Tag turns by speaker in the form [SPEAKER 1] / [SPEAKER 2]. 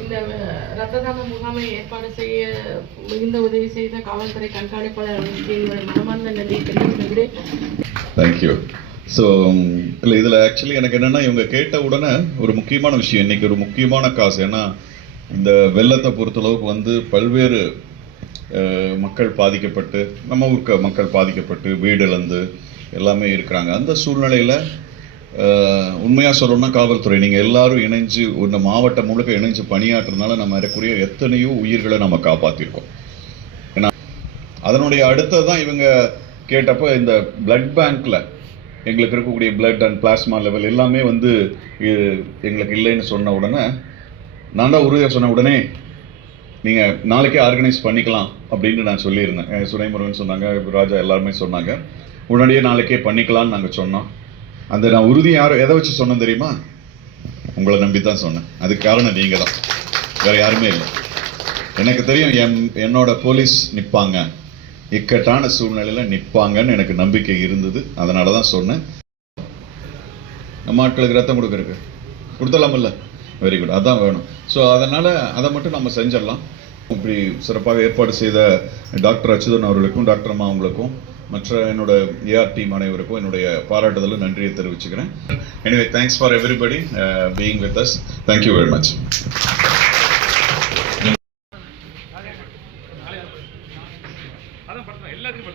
[SPEAKER 1] இந்த ரத்த தான முகாமை ஏற்பாடு செய்ய மிகுந்த உதவி செய்த காவல்துறை கண்காணிப்பாளர் எங்களுடைய மனமார்ந்த நன்றியை
[SPEAKER 2] தேங்க்யூ ஸோ இல்லை இதில் ஆக்சுவலி எனக்கு என்னென்னா இவங்க கேட்ட உடனே ஒரு முக்கியமான விஷயம். இன்றைக்கி ஒரு முக்கியமான காசு. ஏன்னா இந்த வெள்ளத்தை பொறுத்தளவுக்கு வந்து பல்வேறு மக்கள் பாதிக்கப்பட்டு நம்ம ஊருக்கு மக்கள் பாதிக்கப்பட்டு வீடு இழந்து எல்லாமே இருக்கிறாங்க. அந்த சூழ்நிலையில் உண்மையாக சொல்லணும்னா காவல்துறை. நீங்கள் எல்லாரும் இணைஞ்சு இந்த மாவட்டம் முழுக்க இணைஞ்சு பணியாற்றுறதுனால நம்ம ஏறக்குறைய எத்தனையோ உயிர்களை நம்ம காப்பாற்றிருக்கோம் ஏன்னா அதனுடைய அடுத்தது தான் இவங்க கேட்டப்போ இந்த பிளட் பேங்க்கில் எங்களுக்கு இருக்கக்கூடிய பிளட் அண்ட் பிளாஸ்மா லெவல் எல்லாமே வந்து எங்களுக்கு இல்லைன்னு சொன்ன உடனே நான் தான் உறுதியாக சொன்ன உடனே நீங்கள் நாளைக்கே ஆர்கனைஸ் பண்ணிக்கலாம் அப்படின்னு நான் சொல்லியிருந்தேன். சுனைமுருகன் சொன்னாங்க ராஜா எல்லாருமே சொன்னாங்க. உடனடியே நாளைக்கே பண்ணிக்கலாம்னு நாங்கள் சொன்னோம். அந்த நான் உறுதி யாரும் எதை வச்சு சொன்னேன் தெரியுமா? உங்களை நம்பி தான் சொன்னேன். அதுக்கு காரணம் நீங்கள் தான் வேற யாருமே இல்லை. எனக்கு தெரியும் என் என்னோட போலீஸ் நிற்பாங்க இக்கட்டான சூழ்நிலையில் நிற்பாங்கன்னு எனக்கு நம்பிக்கை இருந்தது. அதனால தான் சொன்னேன். நம்ம ஆட்களுக்கு ரத்தம் கொடுக்குறக்கு கொடுத்தலாமில்ல வெரி குட் அதான் வேணும். ஸோ அதனால் அதை மட்டும் நம்ம செஞ்சிடலாம். இப்படி சிறப்பாக ஏற்பாடு செய்த டாக்டர் அச்சுதன் அவர்களுக்கும் டாக்டர் அம்மா அவங்களுக்கும் மற்ற என்னோட ஏஆர் டீம் அனைவருக்கும் என்னுடைய பாராட்டுதலும் நன்றியை தெரிவிச்சுக்கிறேன். Anyway thanks for everybody being with us thank you very much எல்லாத்துக்கும்